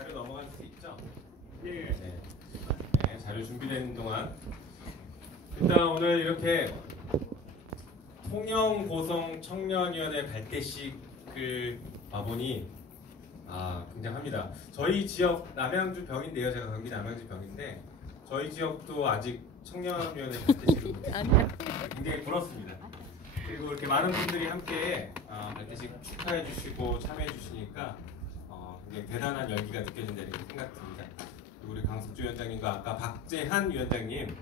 자료 넘어갈 수 있죠? 예. 네. 네, 자료 준비되는 동안 일단 오늘 이렇게 통영고성 청년위원회 갈대식을 와보니 굉장합니다. 저희 지역 남양주 병인데요. 제가 경기 남양주 병인데 저희 지역도 아직 청년위원회 갈대식을 못했습니다. 굉장히 부럽습니다. 그리고 이렇게 많은 분들이 함께 갈대식 축하해 주시고 참여해 주시니까 굉장히 대단한 열기가 느껴진다는 생각 듭니다. 그리고 우리 강석주 위원장님과 아까 박재한 위원장님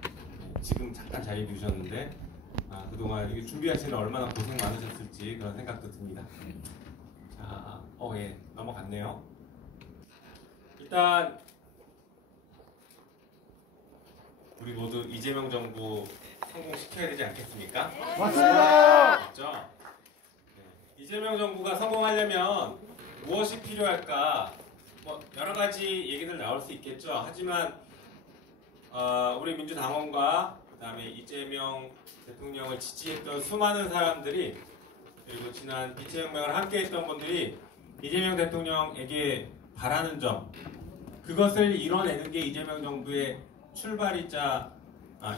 지금 잠깐 자리에 비우셨는데 그동안 이게 준비하시는 얼마나 고생 많으셨을지 그런 생각도 듭니다. 자, 예, 넘어갔네요. 일단 우리 모두 이재명 정부 성공시켜야 되지 않겠습니까? 맞습니다. 맞죠? 네. 이재명 정부가 성공하려면 무엇이 필요할까? 여러 가지 얘기들 나올 수 있겠죠. 하지만 우리 민주당원과 그다음에 이재명 대통령을 지지했던 수많은 사람들이 그리고 지난 비체혁명을 함께했던 분들이 이재명 대통령에게 바라는 점 그것을 이뤄내는 게 이재명 정부의 출발이자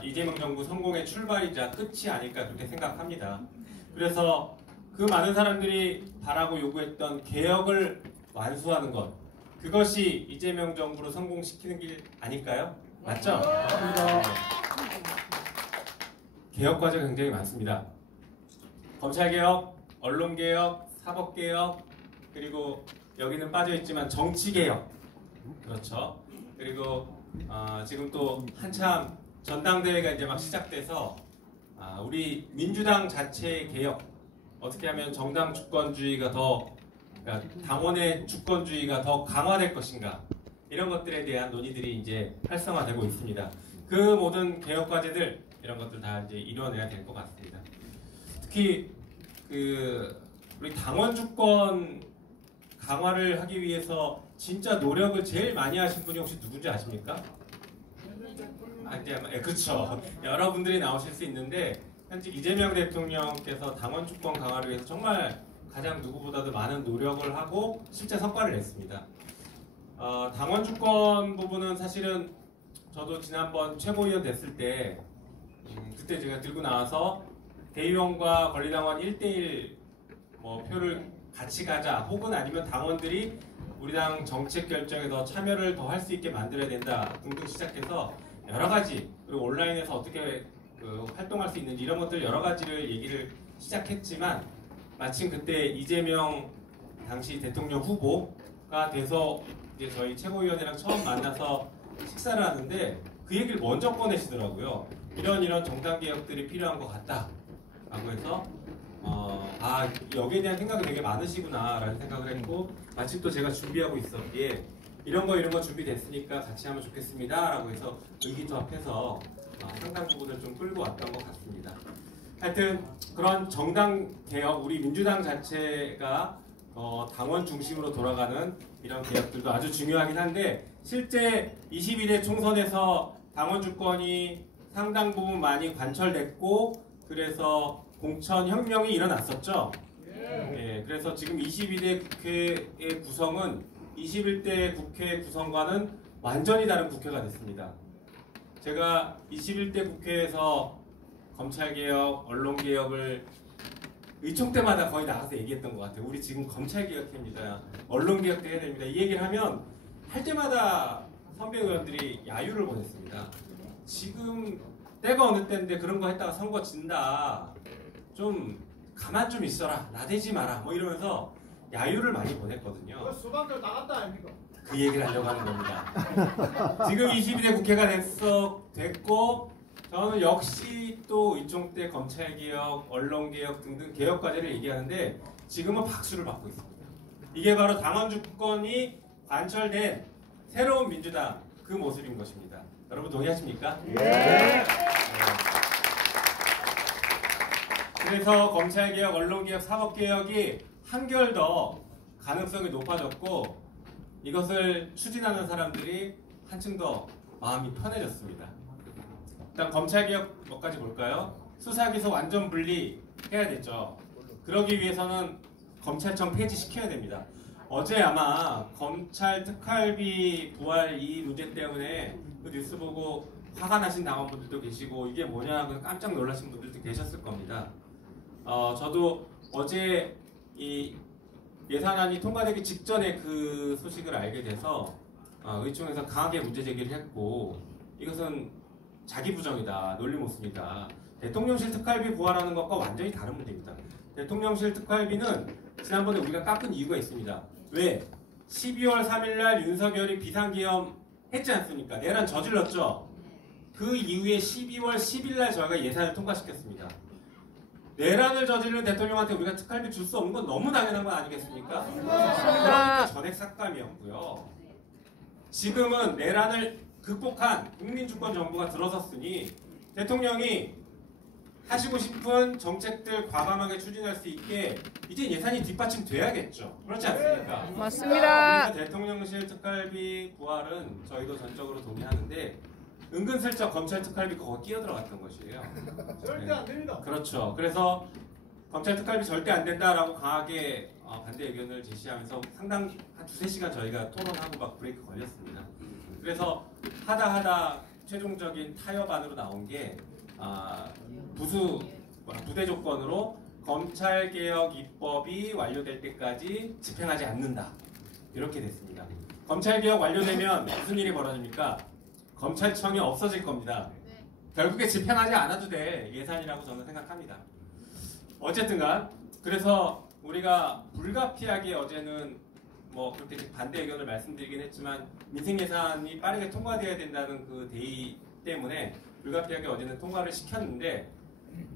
이재명 정부 성공의 출발이자 끝이 아닐까 그렇게 생각합니다. 그래서 그 많은 사람들이 바라고 요구했던 개혁을 완수하는 것 그것이 이재명 정부를 성공시키는 길 아닐까요? 맞죠? 맞습니다. 개혁 과제가 굉장히 많습니다. 검찰개혁, 언론개혁, 사법개혁 그리고 여기는 빠져있지만 정치개혁 그렇죠. 그리고 지금 또 한참 전당대회가 이제 막 시작돼서 우리 민주당 자체의 개혁 어떻게 하면 정당 주권주의가 그러니까 당원의 주권주의가 더 강화될 것인가 이런 것들에 대한 논의들이 이제 활성화되고 있습니다. 그 모든 개혁 과제들 이런 것들 다 이제 이뤄내야 될 것 같습니다. 특히 우리 당원 주권 강화를 하기 위해서 진짜 노력을 제일 많이 하신 분이 혹시 누군지 아십니까? 그렇죠. 여러분들이 나오실 수 있는데 현직 이재명 대통령께서 당원 주권 강화를 위해서 정말 가장 누구보다도 많은 노력을 하고 실제 성과를 냈습니다. 당원 주권 부분은 사실은 저도 지난번 최고위원 됐을 때 그때 제가 들고 나와서 대의원과 권리당원 1대1 표를 같이 가자 혹은 아니면 당원들이 우리 당 정책 결정에 더 참여를 더 할 수 있게 만들어야 된다 등등 시작해서 여러 가지 그리고 온라인에서 어떻게 활동할 수 있는지 이런 것들 여러 가지를 얘기를 시작했지만 마침 그때 이재명 당시 대통령 후보가 돼서 이제 저희 최고위원이랑 처음 만나서 식사를 하는데 그 얘기를 먼저 꺼내시더라고요. 이런 정당 개혁들이 필요한 것 같다라고 해서 여기에 대한 생각이 되게 많으시구나라는 생각을 했고 마침 또 제가 준비하고 있었기에 이런 거 준비됐으니까 같이 하면 좋겠습니다라고 해서 의기투합해서 상당 부분을 좀 끌고 왔던 것 같습니다. 하여튼 그런 정당 개혁, 우리 민주당 자체가 당원 중심으로 돌아가는 이런 개혁들도 아주 중요하긴 한데 실제 21대 총선에서 당원 주권이 상당 부분 많이 관철됐고 그래서 공천혁명이 일어났었죠. 네, 그래서 지금 22대 국회의 구성은 21대 국회 구성과는 완전히 다른 국회가 됐습니다. 제가 21대 국회에서 검찰개혁, 언론개혁을 의총 때마다 거의 나가서 얘기했던 것 같아요. 우리 지금 검찰개혁입니다. 언론개혁도 해야 됩니다. 이 얘기를 하면 할 때마다 선배 의원들이 야유를 보냈습니다. 지금 때가 어느 때인데 그런 거 했다가 선거 진다. 좀 가만 좀 있어라. 나대지 마라. 이러면서 야유를 많이 보냈거든요. 수방들 나갔다 아닙니까? 그 얘기를 하려고 하는 겁니다. 지금 22대 국회가 됐고 저는 역시 또 의총 때 검찰개혁, 언론개혁 등등 개혁 과제를 얘기하는데 지금은 박수를 받고 있습니다. 이게 바로 당원 주권이 관철된 새로운 민주당 그 모습인 것입니다. 여러분 동의하십니까? 네. 그래서 검찰개혁, 언론개혁, 사법개혁이 한결 더 가능성이 높아졌고 이것을 추진하는 사람들이 한층 더 마음이 편해졌습니다. 일단 검찰개혁 몇 가지 볼까요? 수사기소 완전 분리해야 되죠. 그러기 위해서는 검찰청 폐지시켜야 됩니다. 어제 아마 검찰 특활비 부활 이 문제 때문에 그 뉴스 보고 화가 나신 당원분들도 계시고 이게 뭐냐 깜짝 놀라신 분들도 계셨을 겁니다. 저도 어제 이 예산안이 통과되기 직전에 그 소식을 알게 돼서 의총에서 강하게 문제 제기를 했고 이것은 자기 부정이다, 논리 못 씁니다. 대통령실 특활비 부활하는 것과 완전히 다른 문제입니다. 대통령실 특활비는 지난번에 우리가 깎은 이유가 있습니다. 왜? 12월 3일날 윤석열이 비상계엄 했지 않습니까? 내란 저질렀죠? 그 이후에 12월 10일날 저희가 예산을 통과시켰습니다. 내란을 저지른 대통령한테 우리가 특활비 줄 수 없는 건 너무 당연한 건 아니겠습니까? 그러니까 전액 삭감이었고요. 지금은 내란을 극복한 국민주권 정부가 들어섰으니 대통령이 하시고 싶은 정책들 과감하게 추진할 수 있게 이제 예산이 뒷받침돼야겠죠. 그렇지 않습니까? 맞습니다. 그래서 대통령실 특활비 부활은 저희도 전적으로 동의하는데 은근슬쩍 검찰 특활비 거기 끼어들어갔던 것이에요. 절대 안 됩니다. 그렇죠. 그래서 검찰 특활비 절대 안 된다라고 강하게 반대 의견을 제시하면서 상당 한 2~3시간 저희가 토론하고 막 브레이크 걸렸습니다. 그래서 하다 최종적인 타협안으로 나온 게 부대 조건으로 검찰개혁 입법이 완료될 때까지 집행하지 않는다. 이렇게 됐습니다. 검찰개혁 완료되면 무슨 일이 벌어집니까? 검찰청이 없어질 겁니다. 결국에 집행하지 않아도 될 예산이라고 저는 생각합니다. 어쨌든간 그래서 우리가 불가피하게 어제는 뭐 그렇게 반대 의견을 말씀드리긴 했지만 민생 예산이 빠르게 통과돼야 된다는 그 대의 때문에 불가피하게 어제는 통과를 시켰는데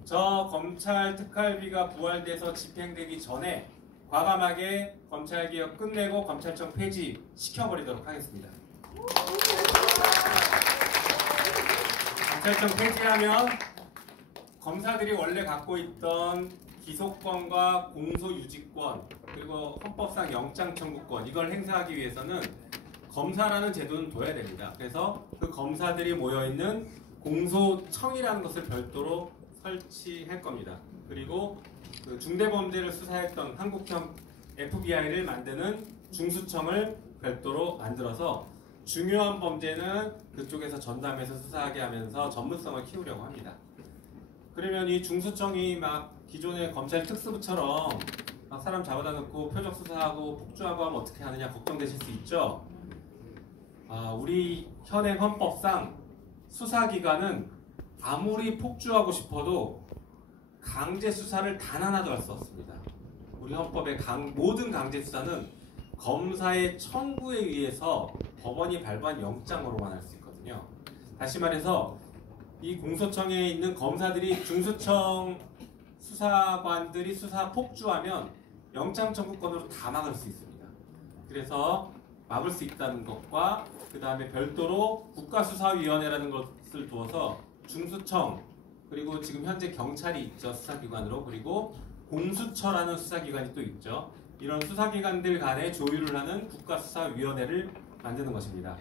저 검찰 특활비가 부활돼서 집행되기 전에 과감하게 검찰개혁 끝내고 검찰청 폐지 시켜버리도록 하겠습니다. 검찰청 폐지하면 검사들이 원래 갖고 있던 기소권과 공소유지권 그리고 헌법상 영장청구권 이걸 행사하기 위해서는 검사라는 제도는 둬야 됩니다. 그래서 그 검사들이 모여있는 공소청이라는 것을 별도로 설치할 겁니다. 그리고 그 중대범죄를 수사했던 한국형 FBI를 만드는 중수청을 별도로 만들어서 중요한 범죄는 그쪽에서 전담해서 수사하게 하면서 전문성을 키우려고 합니다. 그러면 이 중수청이 막 기존의 검찰 특수부처럼 막 사람 잡아다 놓고 표적 수사하고 폭주하고 하면 어떻게 하느냐 걱정되실 수 있죠? 우리 현행 헌법상 수사기관은 아무리 폭주하고 싶어도 강제 수사를 단 하나도 할 수 없습니다. 우리 헌법의 모든 강제 수사는 검사의 청구에 의해서 법원이 발부한 영장으로만 할 수 있거든요. 다시 말해서 이 공소청에 있는 검사들이 중수청 수사관들이 수사 폭주하면 영장 청구권으로 다 막을 수 있습니다. 그래서 막을 수 있다는 것과 그 다음에 별도로 국가수사위원회라는 것을 두어서 중수청 그리고 지금 현재 경찰이 있죠. 수사기관으로. 그리고 공수처라는 수사기관이 또 있죠. 이런 수사기관들 간에 조율을 하는 국가수사위원회를 만드는 것입니다.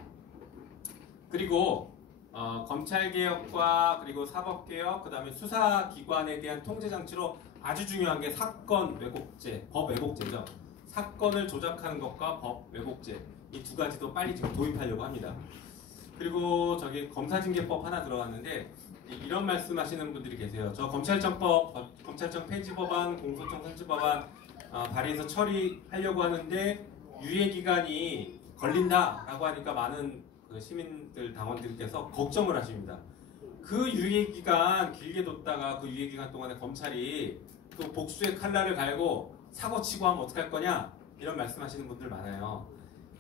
그리고 검찰개혁과 그리고 사법개혁, 그 다음에 수사기관에 대한 통제장치로 아주 중요한 게 사건 왜곡죄, 법 왜곡죄죠. 사건을 조작하는 것과 법 왜곡죄 이 두 가지도 빨리 지금 도입하려고 합니다. 그리고 저기 검사징계법 하나 들어갔는데 이런 말씀하시는 분들이 계세요. 저 검찰청법, 검찰청 폐지법안, 공소청 설치법안 발의해서 처리하려고 하는데 유예기간이 걸린다라고 하니까 많은 그 시민들, 당원들께서 걱정을 하십니다. 그 유예기간 길게 뒀다가 그 유예기간 동안에 검찰이 또 복수의 칼날을 갈고 사고치고 하면 어떡할 거냐 이런 말씀하시는 분들 많아요.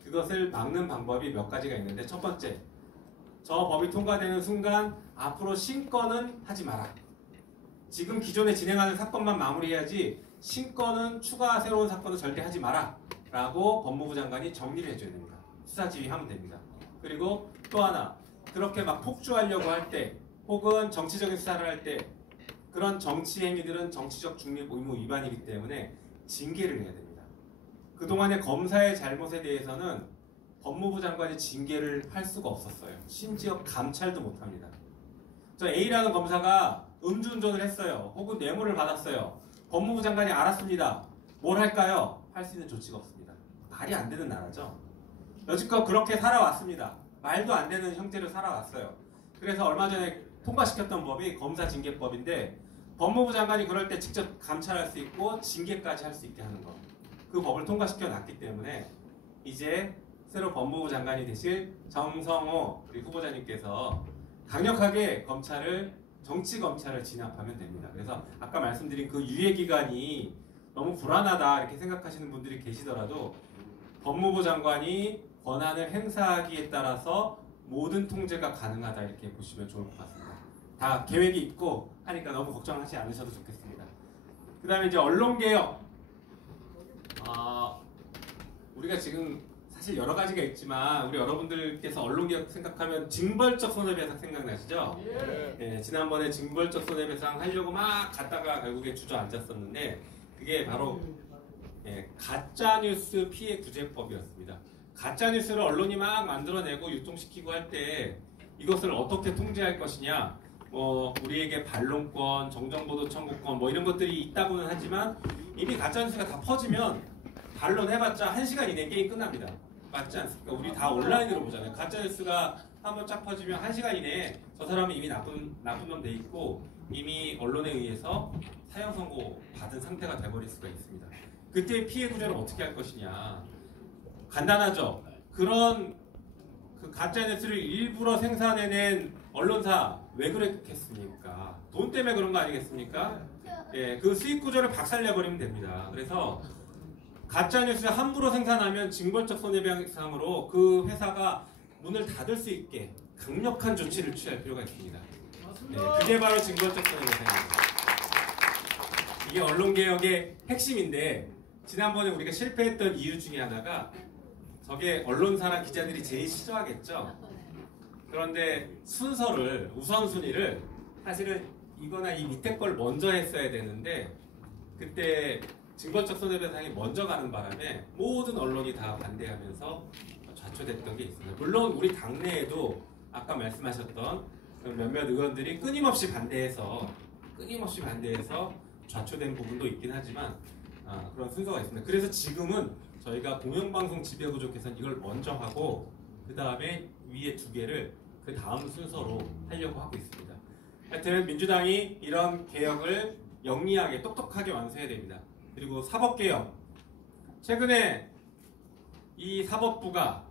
그것을 막는 방법이 몇 가지가 있는데 첫 번째, 저 법이 통과되는 순간 앞으로 신건은 하지 마라. 지금 기존에 진행하는 사건만 마무리해야지 신건은 추가 새로운 사건은 절대 하지 마라 라고 법무부 장관이 정리를 해줘야 됩니다. 수사지휘하면 됩니다. 그리고 또 하나, 그렇게 막 폭주하려고 할 때 혹은 정치적인 수사를 할 때 그런 정치 행위들은 정치적 중립 의무 위반이기 때문에 징계를 해야 됩니다. 그동안의 검사의 잘못에 대해서는 법무부 장관이 징계를 할 수가 없었어요. 심지어 감찰도 못합니다. 저 A라는 검사가 음주운전을 했어요. 혹은 뇌물을 받았어요. 법무부 장관이 알았습니다. 뭘 할까요? 할 수 있는 조치가 없습니다. 말이 안 되는 나라죠. 여지껏 그렇게 살아왔습니다. 말도 안 되는 형태로 살아왔어요. 그래서 얼마 전에 통과시켰던 법이 검사징계법인데 법무부 장관이 그럴 때 직접 감찰할 수 있고 징계까지 할 수 있게 하는 거. 그 법을 통과시켜 놨기 때문에 이제 새로 법무부 장관이 되실 정성호 우리 후보자님께서 강력하게 정치 검찰을 진압하면 됩니다. 그래서 아까 말씀드린 그 유예 기간이 너무 불안하다 이렇게 생각하시는 분들이 계시더라도 법무부 장관이 권한을 행사하기에 따라서 모든 통제가 가능하다 이렇게 보시면 좋을 것 같습니다. 다 계획이 있고 하니까 너무 걱정하지 않으셔도 좋겠습니다. 그 다음에 이제 언론개혁. 우리가 지금 사실 여러 가지가 있지만 우리 여러분들께서 언론개혁 생각하면 징벌적 손해배상 생각나시죠? 네, 지난번에 징벌적 손해배상 하려고 막 갔다가 결국에 주저앉았었는데 그게 바로 가짜뉴스 피해 구제법이었습니다. 가짜뉴스를 언론이 막 만들어내고 유통시키고 할 때 이것을 어떻게 통제할 것이냐, 우리에게 반론권, 정정보도 청구권 이런 것들이 있다고는 하지만 이미 가짜뉴스가 다 퍼지면 반론해봤자 1시간 이내에 게임 끝납니다. 맞지 않습니까? 우리 다 온라인으로 보잖아요. 가짜뉴스가 한번 쫙 퍼지면 1시간 이내에 저 사람은 이미 나쁜 놈 돼 있고 이미 언론에 의해서 사형 선고 받은 상태가 돼버릴 수가 있습니다. 그때 피해 구제를 어떻게 할 것이냐. 간단하죠. 그런 그 가짜뉴스를 일부러 생산해낸 언론사 왜 그랬겠습니까? 돈 때문에 그런 거 아니겠습니까? 예, 그 수익 구조를 박살내버리면 됩니다. 그래서 가짜뉴스를 함부로 생산하면 징벌적 손해배상으로 그 회사가 문을 닫을 수 있게 강력한 조치를 취할 필요가 있습니다. 네, 그게 바로 징벌적 손해배상입니다. 이게 언론개혁의 핵심인데 지난번에 우리가 실패했던 이유 중에 하나가 저게 언론사나 기자들이 제일 싫어하겠죠. 그런데 우선순위를 사실은 이거나 이 밑에 걸 먼저 했어야 되는데 그때 징벌적 손해배상이 먼저 가는 바람에 모든 언론이 다 반대하면서 좌초됐던 게 있습니다. 물론 우리 당내에도 아까 말씀하셨던 몇몇 의원들이 끊임없이 반대해서 좌초된 부분도 있긴 하지만 그런 순서가 있습니다. 그래서 지금은 저희가 공영방송 지배구조 개선 이걸 먼저 하고 그 다음에 위에 2개를 그 다음 순서로 하려고 하고 있습니다. 하여튼 민주당이 이런 개혁을 영리하게 똑똑하게 완수해야 됩니다. 그리고 사법개혁. 최근에 이 사법부가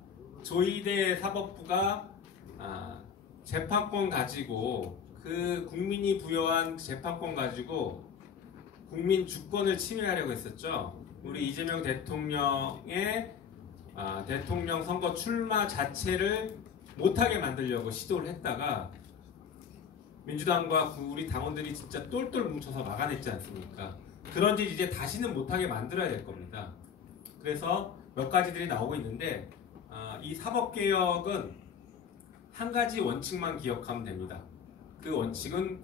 조희대 사법부가 재판권 가지고 그 국민이 부여한 재판권 가지고 국민 주권을 침해하려고 했었죠. 우리 이재명 대통령의 대통령 선거 출마 자체를 못하게 만들려고 시도를 했다가 민주당과 우리 당원들이 진짜 똘똘 뭉쳐서 막아냈지 않습니까? 그런 짓 이제 다시는 못하게 만들어야 될 겁니다. 그래서 몇 가지들이 나오고 있는데 이 사법개혁은 한 가지 원칙만 기억하면 됩니다. 그 원칙은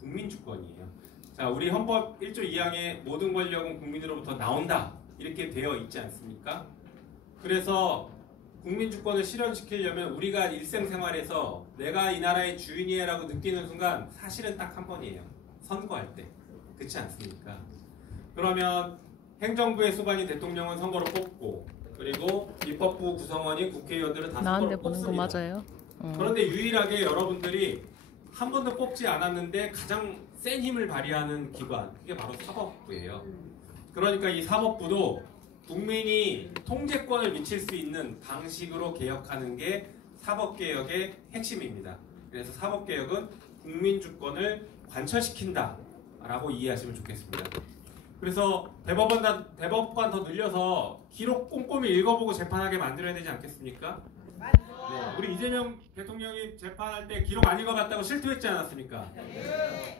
국민주권이에요. 자, 우리 헌법 1조 2항에 모든 권력은 국민으로부터 나온다 이렇게 되어 있지 않습니까? 그래서 국민주권을 실현시키려면 우리가 일생생활에서 내가 이 나라의 주인이야 라고 느끼는 순간 사실은 딱 한 번이에요. 선거할 때. 그렇지 않습니까? 그러면 행정부의 수반인 대통령은 선거로 뽑고 그리고 입법부 구성원인 국회의원들은 다 선거로 뽑습니다. 맞아요? 그런데 유일하게 여러분들이 한 번도 뽑지 않았는데 가장 센 힘을 발휘하는 기관, 그게 바로 사법부예요. 그러니까 이 사법부도 국민이 통제권을 미칠 수 있는 방식으로 개혁하는 게 사법개혁의 핵심입니다. 그래서 사법개혁은 국민주권을 관철시킨다 라고 이해하시면 좋겠습니다. 그래서 대법관 더 늘려서 기록 꼼꼼히 읽어보고 재판하게 만들어야 되지 않겠습니까? 네, 우리 이재명 대통령이 재판할 때 기록 안 읽어봤다고 실토했지 않았습니까?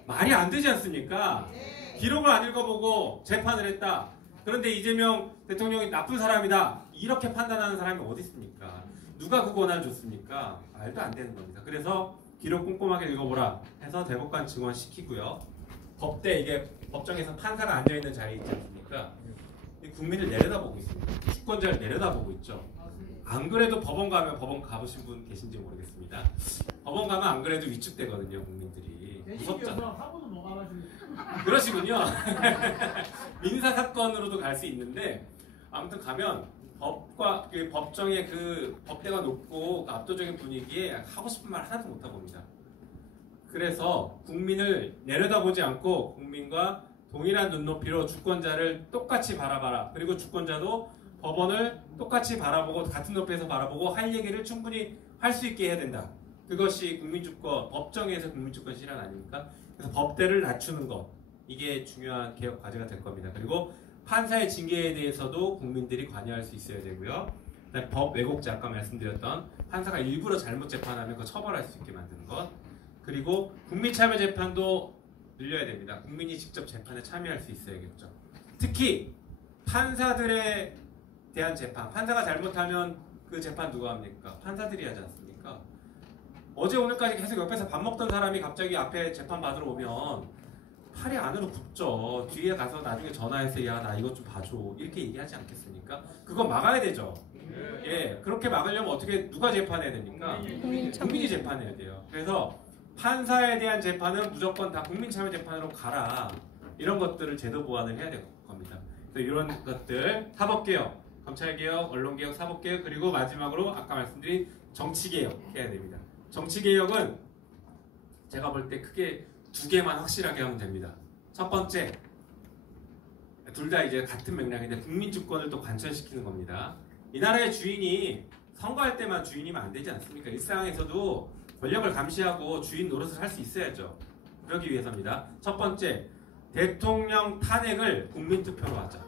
말이 안 되지 않습니까? 기록을 안 읽어보고 재판을 했다. 그런데 이재명 대통령이 나쁜 사람이다. 이렇게 판단하는 사람이 어디 있습니까? 누가 그 권한을 줬습니까? 말도 안 되는 겁니다. 그래서 기록 꼼꼼하게 읽어보라 해서 대법관 증언시키고요. 법대 이게 법정에서 판사가 앉아있는 자리에 있지 않습니까? 국민을 내려다보고 있습니다. 주권자를 내려다보고 있죠. 안 그래도 법원 가면 법원 가보신 분 계신지 모르겠습니다. 법원 가면 안 그래도 위축되거든요, 국민들이. 무섭잖아. 대신교사 하고는 못 가가지고. 그러시군요. 민사 사건으로도 갈 수 있는데 아무튼 가면 법과 그 법정의 그 법대가 높고 압도적인 분위기에 하고 싶은 말 하나도 못 하고 옵니다. 그래서 국민을 내려다보지 않고 국민과 동일한 눈높이로 주권자를 똑같이 바라봐라. 그리고 주권자도 법원을 똑같이 바라보고 같은 높이에서 바라보고 할 얘기를 충분히 할 수 있게 해야 된다. 그것이 국민주권, 법정에서 국민주권 실현 아닙니까? 그래서 법대를 낮추는 것, 이게 중요한 개혁 과제가 될 겁니다. 그리고 판사의 징계에 대해서도 국민들이 관여할 수 있어야 되고요. 그다음에 법 왜곡죄, 아까 말씀드렸던 판사가 일부러 잘못 재판하면 그거 처벌할 수 있게 만드는 것. 그리고 국민참여재판도 늘려야 됩니다. 국민이 직접 재판에 참여할 수 있어야겠죠. 특히 판사들에 대한 재판, 판사가 잘못하면 그 재판 누가 합니까? 판사들이 하지 않습니까? 어제 오늘까지 계속 옆에서 밥 먹던 사람이 갑자기 앞에 재판 받으러 오면 팔이 안으로 굽죠. 뒤에 가서 나중에 전화해서 야, 나 이것 좀 봐줘, 이렇게 얘기하지 않겠습니까? 그거 막아야 되죠. 예, 그렇게 막으려면 어떻게, 누가 재판해야 됩니까? 국민이 재판해야 돼요. 그래서 판사에 대한 재판은 무조건 다 국민참여재판으로 가라, 이런 것들을 제도 보완을 해야 될 겁니다. 그래서 이런 것들, 사법개혁, 검찰개혁, 언론개혁, 사법개혁, 그리고 마지막으로 아까 말씀드린 정치개혁 해야 됩니다. 정치개혁은 제가 볼 때 크게 두 개만 확실하게 하면 됩니다. 첫 번째, 둘 다 이제 같은 맥락인데 국민주권을 또 관철시키는 겁니다. 이 나라의 주인이 선거할 때만 주인이면 안 되지 않습니까? 일상에서도 권력을 감시하고 주인 노릇을 할 수 있어야죠. 그러기 위해서입니다. 첫 번째, 대통령 탄핵을 국민투표로 하자.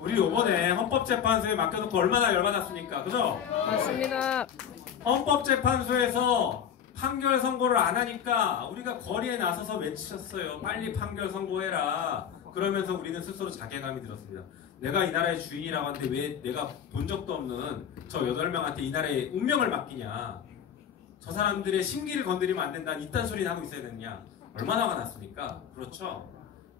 우리 이번에 헌법재판소에 맡겨놓고 얼마나 열받았습니까? 그죠? 맞습니다. 헌법재판소에서 판결 선고를 안 하니까 우리가 거리에 나서서 외치셨어요. 빨리 판결 선고해라. 그러면서 우리는 스스로 자괴감이 들었습니다. 내가 이 나라의 주인이라고 하는데 왜 내가 본 적도 없는 저 8명한테 이 나라의 운명을 맡기냐. 저 사람들의 심기를 건드리면 안 된다. 이딴 소리를 하고 있어야 되느냐. 얼마나 화가 났습니까? 그렇죠?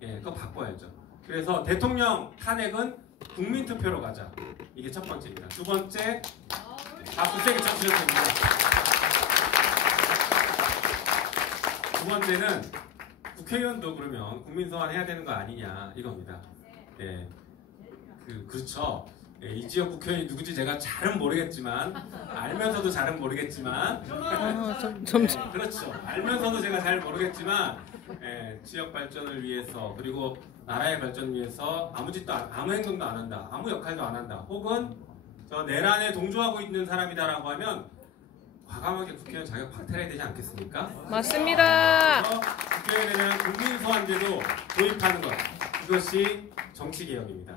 예, 그거 바꿔야죠. 그래서 대통령 탄핵은 국민투표로 가자. 이게 첫 번째입니다. 두 번째, 박수 세게 쳐주셔도 됩니다. 두 번째는 국회의원도 그러면 국민소환 해야 되는 거 아니냐, 이겁니다. 예, 그렇죠. 예, 이 지역 국회의원이 누구지 제가 잘은 모르겠지만, 알면서도 잘은 모르겠지만, 그렇죠. 알면서도 제가 잘 모르겠지만, 예, 지역 발전을 위해서, 그리고 나라의 발전을 위해서 아무 행동도 안 한다, 아무 역할도 안 한다, 혹은 저 내란에 동조하고 있는 사람이다라고 하면 과감하게 국회의원 자격 박탈해야 되지 않겠습니까? 맞습니다. 국회의원에 대한 국민소환제도 도입하는 것, 이것이 정치개혁입니다.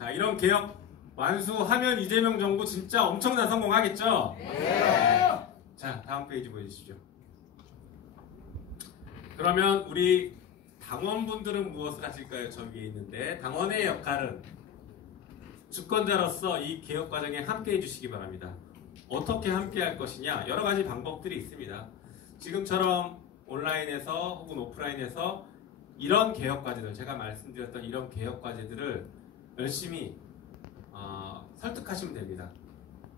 자, 이런 개혁 완수하면 이재명 정부 진짜 엄청난 성공하겠죠? 네. 자, 다음 페이지 보여주시죠. 그러면 우리 당원분들은 무엇을 하실까요? 저 위에 있는데, 당원의 역할은 주권자로서 이 개혁 과정에 함께 해주시기 바랍니다. 어떻게 함께 할 것이냐? 여러 가지 방법들이 있습니다. 지금처럼 온라인에서 혹은 오프라인에서 이런 개혁 과제들, 제가 말씀드렸던 이런 개혁 과제들을 열심히 설득하시면 됩니다.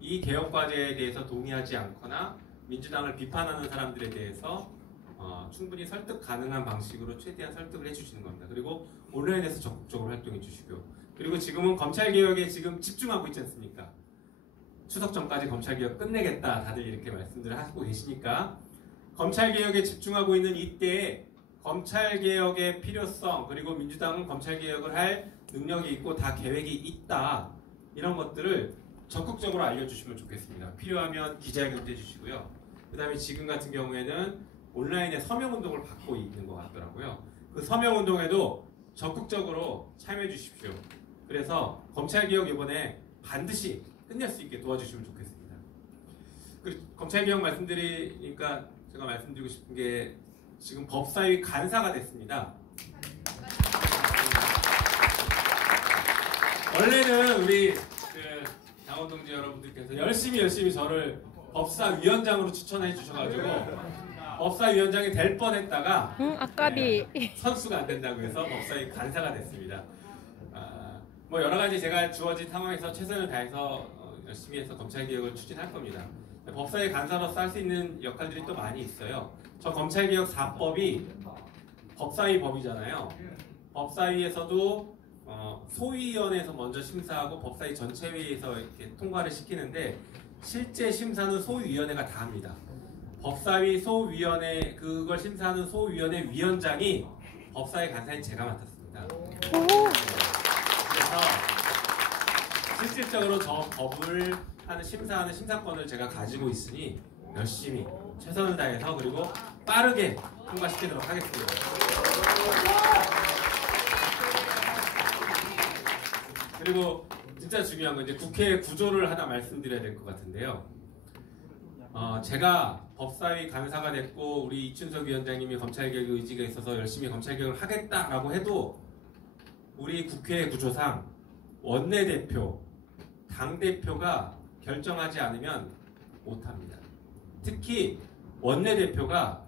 이 개혁 과제에 대해서 동의하지 않거나 민주당을 비판하는 사람들에 대해서 충분히 설득 가능한 방식으로 최대한 설득을 해주시는 겁니다. 그리고 온라인에서 적극적으로 활동해 주시고, 그리고 지금은 검찰개혁에 지금 집중하고 있지 않습니까? 추석 전까지 검찰개혁 끝내겠다, 다들 이렇게 말씀들을 하고 계시니까 검찰개혁에 집중하고 있는 이때에 검찰개혁의 필요성, 그리고 민주당은 검찰개혁을 할 능력이 있고 다 계획이 있다, 이런 것들을 적극적으로 알려주시면 좋겠습니다. 필요하면 기자회견도 해주시고요. 그 다음에 지금 같은 경우에는 온라인에 서명운동을 받고 있는 것 같더라고요. 그 서명운동에도 적극적으로 참여해 주십시오. 그래서 검찰개혁 이번에 반드시 끝낼 수 있게 도와주시면 좋겠습니다. 검찰개혁 말씀드리니까 제가 말씀드리고 싶은 게, 지금 법사위 간사가 됐습니다. 원래는 우리 당원 동지 여러분들께서 열심히 저를 법사위원장으로 추천해 주셔가지고 법사위원장이 될 뻔했다가 아까비 선수가 안 된다고 해서 법사위 간사가 됐습니다. 뭐 여러 가지 제가 주어진 상황에서 최선을 다해서 열심히 해서 검찰개혁을 추진할 겁니다. 법사위 간사로서 할 수 있는 역할들이 또 많이 있어요. 저 검찰개혁 4법이 법사위 법이잖아요. 법사위에서도 소위원회에서 먼저 심사하고 법사위 전체회의에서 이렇게 통과를 시키는데 실제 심사는 소위원회가 다 합니다. 법사위 소위원회 그걸 심사하는 소위원회 위원장이 법사위 간사인 제가 맡았습니다. 그래서 실질적으로 저 법을 심사하는 심사권을 제가 가지고 있으니 열심히 최선을 다해서 그리고 빠르게 통과시키도록 하겠습니다. 그리고 진짜 중요한 건 이제 국회 구조를 하나 말씀드려야 될 것 같은데요. 제가 법사위 간사가 됐고 우리 이춘석 위원장님이 검찰개혁 의지가 있어서 열심히 검찰개혁을 하겠다라고 해도 우리 국회 구조상 원내대표, 당대표가 결정하지 않으면 못합니다. 특히 원내대표가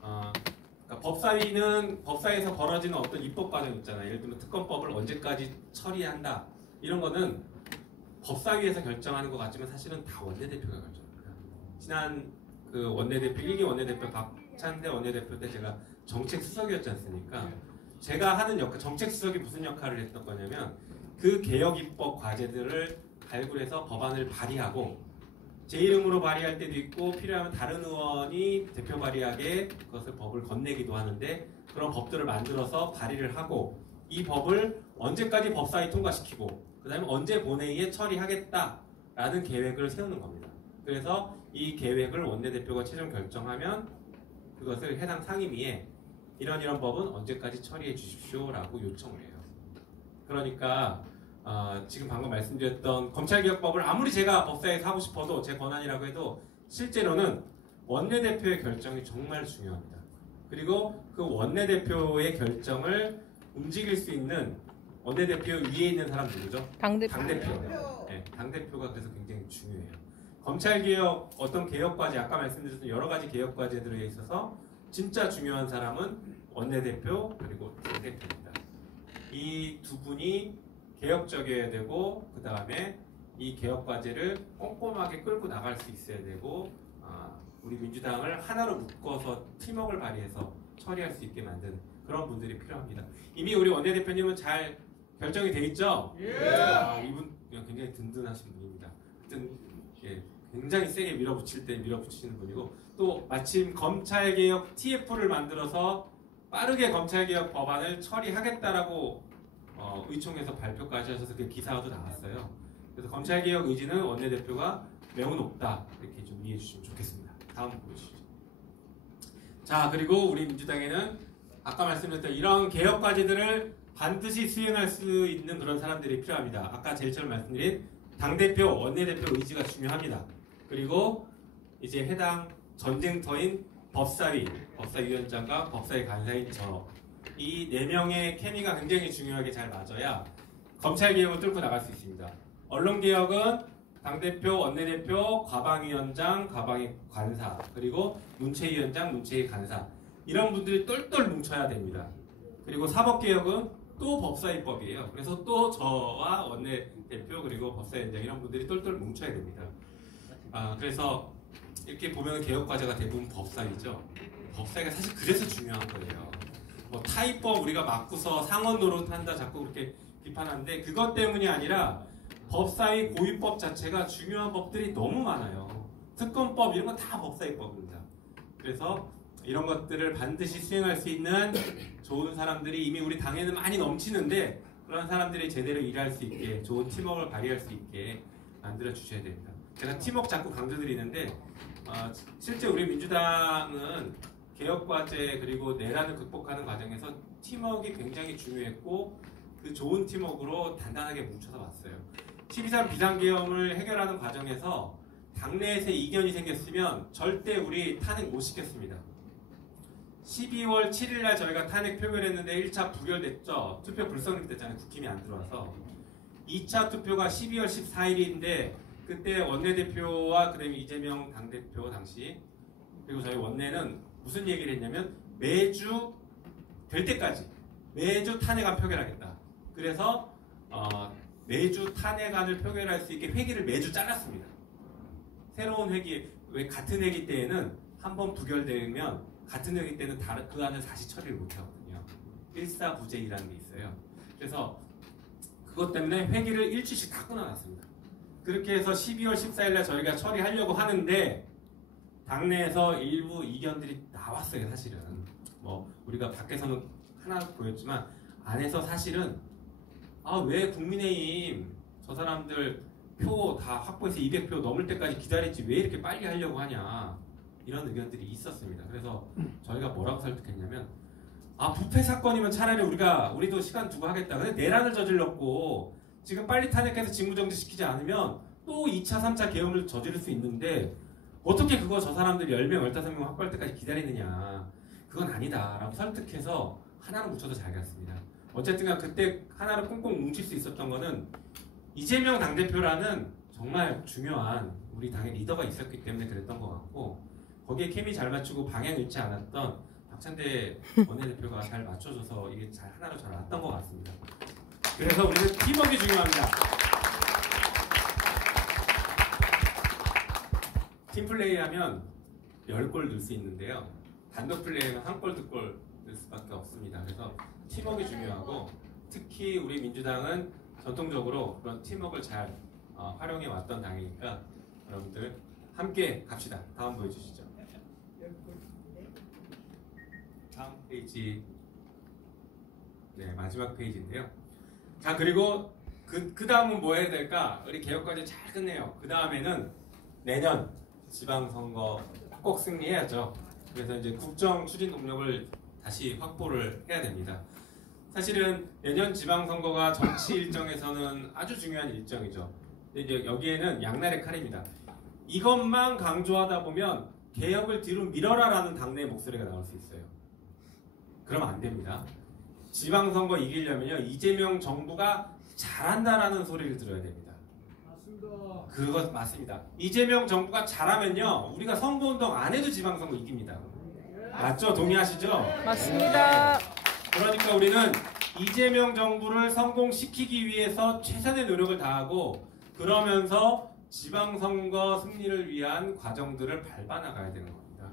그러니까 법사위에서 벌어지는 어떤 입법 과정 있잖아요. 예를 들면 특검법을 언제까지 처리한다 이런 거는 법사위에서 결정하는 것 같지만 사실은 다 원내대표가 결정합니다. 지난 그 원내대표 1기 원내대표 박찬대 원내대표 때 제가 정책수석이었지 않습니까? 제가 하는 역할, 정책수석이 무슨 역할을 했던 거냐면 그 개혁 입법 과제들을 발굴해서 법안을 발의하고 제 이름으로 발의할 때도 있고 필요하면 다른 의원이 대표 발의하게 그것을 법을 건네기도 하는데 그런 법들을 만들어서 발의를 하고 이 법을 언제까지 법사위 통과시키고 그 다음에 언제 본회의에 처리하겠다라는 계획을 세우는 겁니다. 그래서 이 계획을 원내대표가 최종 결정하면 그것을 해당 상임위에 이런 법은 언제까지 처리해 주십시오라고 요청을 해요. 그러니까 지금 방금 말씀드렸던 검찰개혁법을 아무리 제가 법사위에서 하고 싶어도 제 권한이라고 해도 실제로는 원내대표의 결정이 정말 중요합니다. 그리고 그 원내대표의 결정을 움직일 수 있는 원내대표 위에 있는 사람 누구죠? 당대표. 네, 당대표가 그래서 굉장히 중요해요. 검찰개혁 어떤 개혁과제 아까 말씀드렸던 여러 가지 개혁과제들에 있어서 진짜 중요한 사람은 원내대표 그리고 당대표입니다. 이 두 분이 개혁적이어야 되고 그 다음에 이 개혁과제를 꼼꼼하게 끌고 나갈 수 있어야 되고 우리 민주당을 하나로 묶어서 팀워크를 발휘해서 처리할 수 있게 만든 그런 분들이 필요합니다. 이미 우리 원내대표님은 잘 결정이 돼 있죠? 이분 굉장히 든든하신 분입니다. 굉장히 세게 밀어붙일 때 밀어붙이는 분이고 또 마침 검찰개혁 TF를 만들어서 빠르게 검찰개혁 법안을 처리하겠다라고 의총에서 발표까지 하셔서 그 기사도 나왔어요. 그래서 검찰개혁 의지는 원내대표가 매우 높다 이렇게 좀 이해해 주시면 좋겠습니다. 다음 보여주시죠. 자 그리고 우리 민주당에는 아까 말씀드렸던 이런 개혁 과제들을 반드시 수행할 수 있는 그런 사람들이 필요합니다. 아까 제일 처음 말씀드린 당대표, 원내대표 의지가 중요합니다. 그리고 이제 해당 전쟁터인 법사위원장과 법사위 간사인 이 4명의 케미가 굉장히 중요하게 잘 맞아야 검찰개혁을 뚫고 나갈 수 있습니다. 언론개혁은 당대표, 원내대표, 과방위원장, 과방위 관사 그리고 문체위원장, 문체위 간사 이런 분들이 똘똘 뭉쳐야 됩니다. 그리고 사법개혁은 또 법사위법이에요. 그래서 또 저와 원내대표 그리고 법사위원장 이런 분들이 똘똘 뭉쳐야 됩니다. 그래서 이렇게 보면 개혁과제가 대부분 법사위죠. 법사위가 사실 그래서 중요한 거예요. 뭐 타입법 우리가 맞고서 상원 노릇한다 자꾸 그렇게 비판하는데 그것 때문이 아니라 법사위 고유법 자체가 중요한 법들이 너무 많아요. 특검법 이런 건 다 법사위법입니다. 그래서 이런 것들을 반드시 수행할 수 있는 좋은 사람들이 이미 우리 당에는 많이 넘치는데 그런 사람들이 제대로 일할 수 있게 좋은 팀워크를 발휘할 수 있게 만들어 주셔야 됩니다. 제가 팀워크 자꾸 강조드리는데 실제 우리 민주당은 개혁과제 그리고 내란을 극복하는 과정에서 팀워크가 굉장히 중요했고 그 좋은 팀워크로 단단하게 뭉쳐서 왔어요. 12.3 비상계엄을 해결하는 과정에서 당내에서 이견이 생겼으면 절대 우리 탄핵 못 시켰습니다. 12월 7일날 저희가 탄핵 표결했는데 1차 부결됐죠. 투표 불성립됐잖아요. 국힘이 안 들어와서. 2차 투표가 12월 14일인데 그때 원내대표와 그다음에 이재명 당대표 당시 그리고 저희 원내는 무슨 얘기를 했냐면 매주 될 때까지 매주 탄핵안 표결하겠다. 그래서 매주 탄핵안을 표결할 수 있게 회기를 매주 잘랐습니다. 새로운 회기, 왜 같은 회기 때에는 한 번 부결되면 같은 회기 때는 그 안을 다시 처리를 못 하거든요. 일사부재이라는 게 있어요. 그래서 그것 때문에 회기를 일주일씩 다 끊어놨습니다. 그렇게 해서 12월 14일날 저희가 처리하려고 하는데 당내에서 일부 이견들이 나왔어요. 사실은 뭐 우리가 밖에서는 하나 보였지만 안에서 사실은 왜 국민의힘 저 사람들 표 다 확보해서 200표 넘을 때까지 기다리지 왜 이렇게 빨리 하려고 하냐 이런 의견들이 있었습니다. 그래서 저희가 뭐라고 설득했냐면 부패 사건이면 차라리 우리도 시간 두고 하겠다. 근데 내란을 저질렀고 지금 빨리 탄핵해서 직무정지 시키지 않으면 또 2차, 3차 계엄을 저지를 수 있는데 어떻게 그거 저 사람들 10명, 15명 확보할 때까지 기다리느냐. 그건 아니다 라고 설득해서 하나로 묻혀도 잘 갔습니다. 어쨌든 그때 하나로 꽁꽁 뭉칠 수 있었던 거는 이재명 당대표라는 정말 중요한 우리 당의 리더가 있었기 때문에 그랬던 것 같고 거기에 케미 잘 맞추고 방향 잃지 않았던 박찬대 원내대표가 잘 맞춰줘서 이게 하나로 잘 왔던 것 같습니다. 그래서 우리는 팀워크가 중요합니다. 팀플레이하면 10골 넣을 수 있는데요. 단독 플레이는 1골, 2골 넣을 수밖에 없습니다. 그래서 팀워크가 중요하고 특히 우리 민주당은 전통적으로 그런 팀워크를 잘 활용해 왔던 당이니까 여러분들 함께 갑시다. 다음 보여주시죠. 다음 페이지. 네, 마지막 페이지인데요. 자, 그리고 그 다음은 뭐 해야 될까? 우리 개혁과제 잘 끝내요. 그 다음에는 내년 지방선거 꼭 승리해야죠. 그래서 이제 국정 추진 동력을 다시 확보를 해야 됩니다. 사실은 내년 지방선거가 정치 일정에서는 아주 중요한 일정이죠. 근데 이제 여기에는 양날의 칼입니다. 이것만 강조하다 보면 개혁을 뒤로 밀어라라는 당내의 목소리가 나올 수 있어요. 그러면 안 됩니다. 지방선거 이기려면요 이재명 정부가 잘한다라는 소리를 들어야 됩니다. 맞습니다. 그것 맞습니다. 이재명 정부가 잘하면요 우리가 선거운동 안 해도 지방선거 이깁니다. 맞죠? 동의하시죠? 맞습니다. 그러니까 우리는 이재명 정부를 성공시키기 위해서 최선의 노력을 다하고 그러면서 지방선거 승리를 위한 과정들을 밟아나가야 되는 겁니다.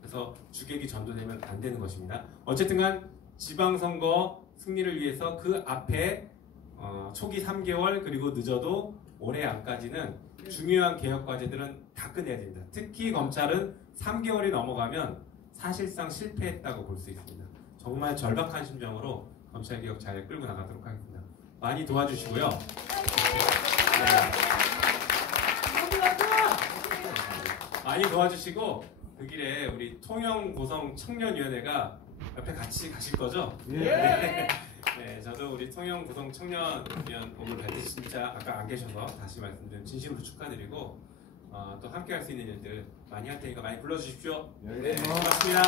그래서 주객이 전도되면 안 되는 것입니다. 어쨌든 지방선거 승리를 위해서 그 앞에 초기 3개월 그리고 늦어도 올해 안까지는 중요한 개혁과제들은 다 끝내야 됩니다. 특히 검찰은 3개월이 넘어가면 사실상 실패했다고 볼 수 있습니다. 정말 절박한 심정으로 검찰개혁 잘 끌고 나가도록 하겠습니다. 많이 도와주시고요. 많이 도와주시고 그 길에 우리 통영고성 청년위원회가 옆에 같이 가실 거죠? 네. 네, 저도 우리 통영고성 청년위원 오늘 뵐 때 진짜 아까 안 계셔서 다시 말씀드리면 진심으로 축하드리고 또 함께 할 수 있는 일들 많이 할 테니까 많이 불러주십시오. 네, 고맙습니다.